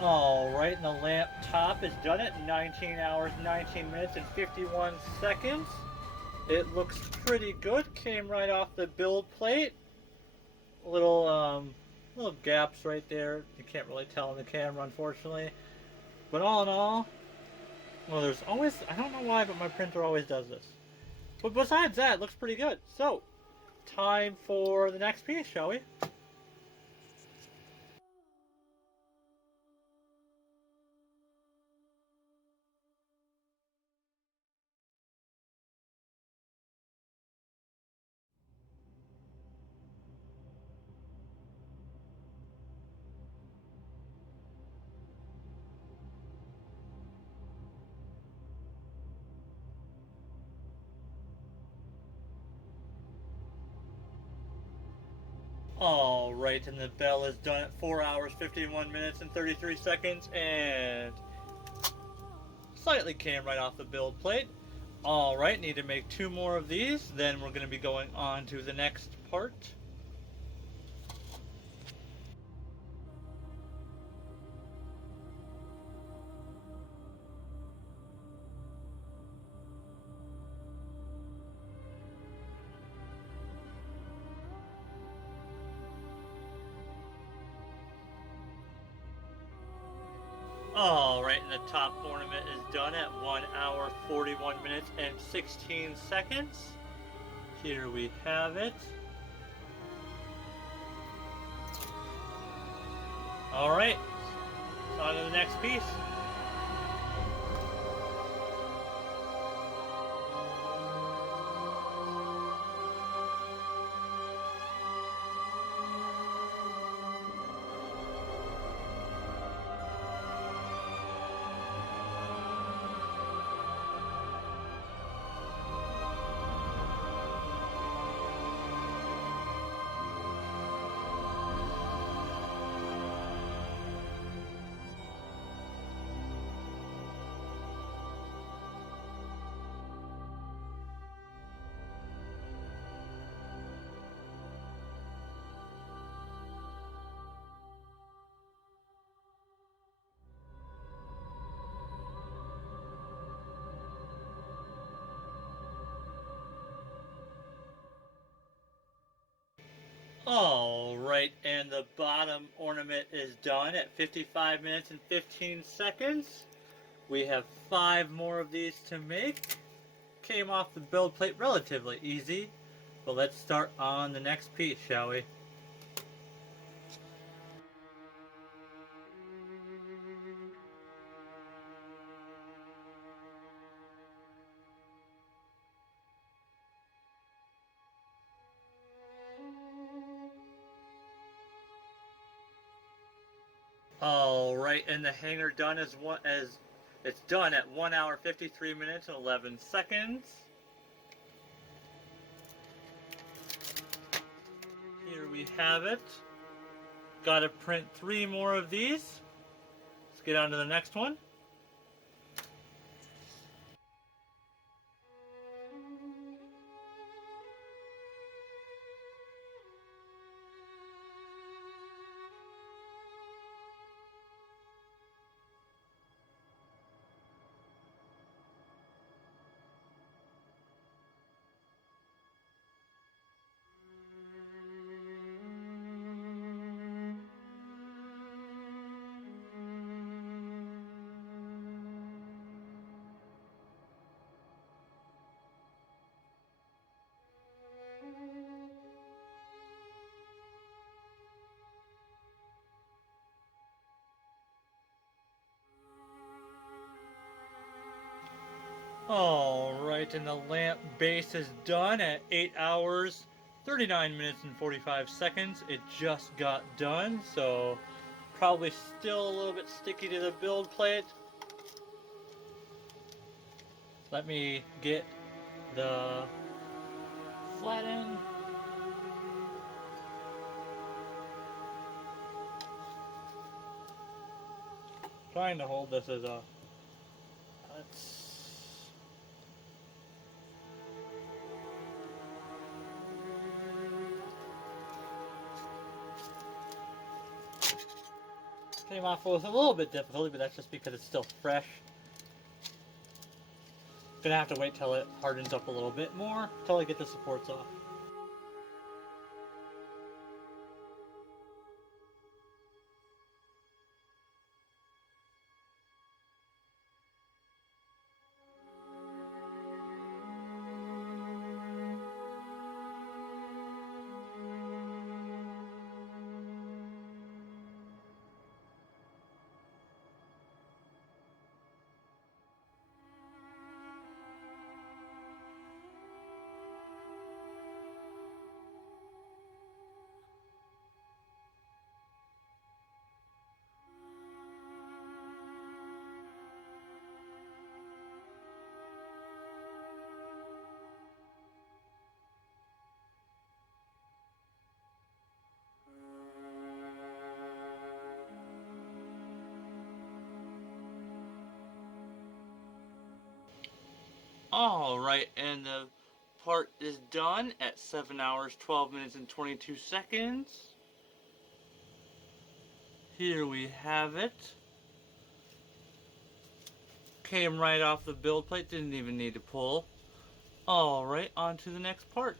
Alright, and the lamp top is done at 19 hours, 19 minutes, and 51 seconds. It looks pretty good. Came right off the build plate. Little gaps right there. You can't really tell in the camera, unfortunately. But all in all, well, there's always, I don't know why, but my printer always does this. But besides that, it looks pretty good. So, time for the next piece, shall we? Alright, and the bell is done at 4 hours, 51 minutes, and 33 seconds, and slightly came right off the build plate. Alright, need to make 2 more of these, then we're going to be going on to the next part. Alright, and the top ornament is done at 1 hour, 41 minutes, and 16 seconds. Here we have it. Alright, on to the next piece. Alright, and the bottom ornament is done at 55 minutes and 15 seconds. We have 5 more of these to make. Came off the build plate relatively easy, but let's start on the next piece, shall we? Alright, and the hanger done as it's done at 1 hour 53 minutes and 11 seconds. Here we have it. Gotta print 3 more of these. Let's get on to the next one. Alright, and the lamp base is done at 8 hours, 39 minutes and 45 seconds. It just got done, so probably still a little bit sticky to the build plate. Let me get the flatten. Trying to hold this as a... Let's... came off with a little bit difficulty, but that's just because it's still fresh. Gonna have to wait till it hardens up a little bit more, till I get the supports off. Alright, and the part is done at 7 hours, 12 minutes, and 22 seconds. Here we have it. Came right off the build plate, didn't even need to pull. Alright, on to the next part.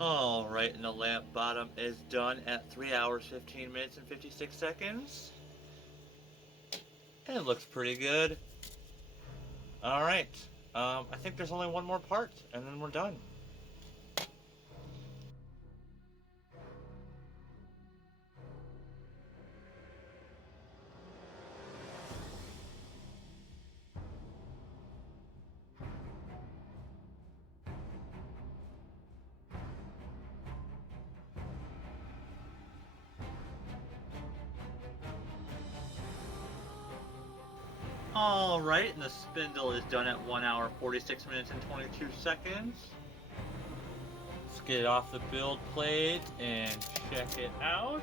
Alright, and the lamp bottom is done at 3 hours, 15 minutes, and 56 seconds. And it looks pretty good. Alright, I think there's only one more part, and then we're done. Alright, and the spindle is done at 1 hour, 46 minutes, and 22 seconds. Let's get it off the build plate and check it out.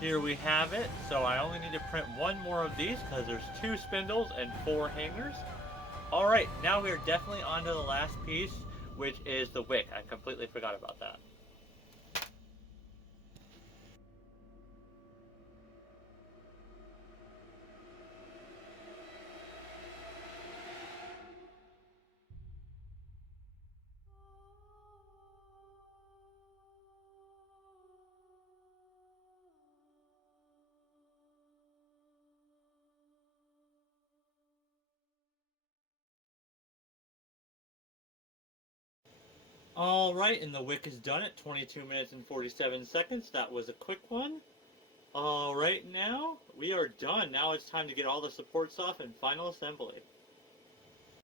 Here we have it. So I only need to print one more of these because there's 2 spindles and 4 hangers. Alright, now we are definitely on to the last piece, which is the wick. I completely forgot about that. Alright, and the wick is done at 22 minutes and 47 seconds. That was a quick one. Alright, now we are done. Now it's time to get all the supports off and final assembly.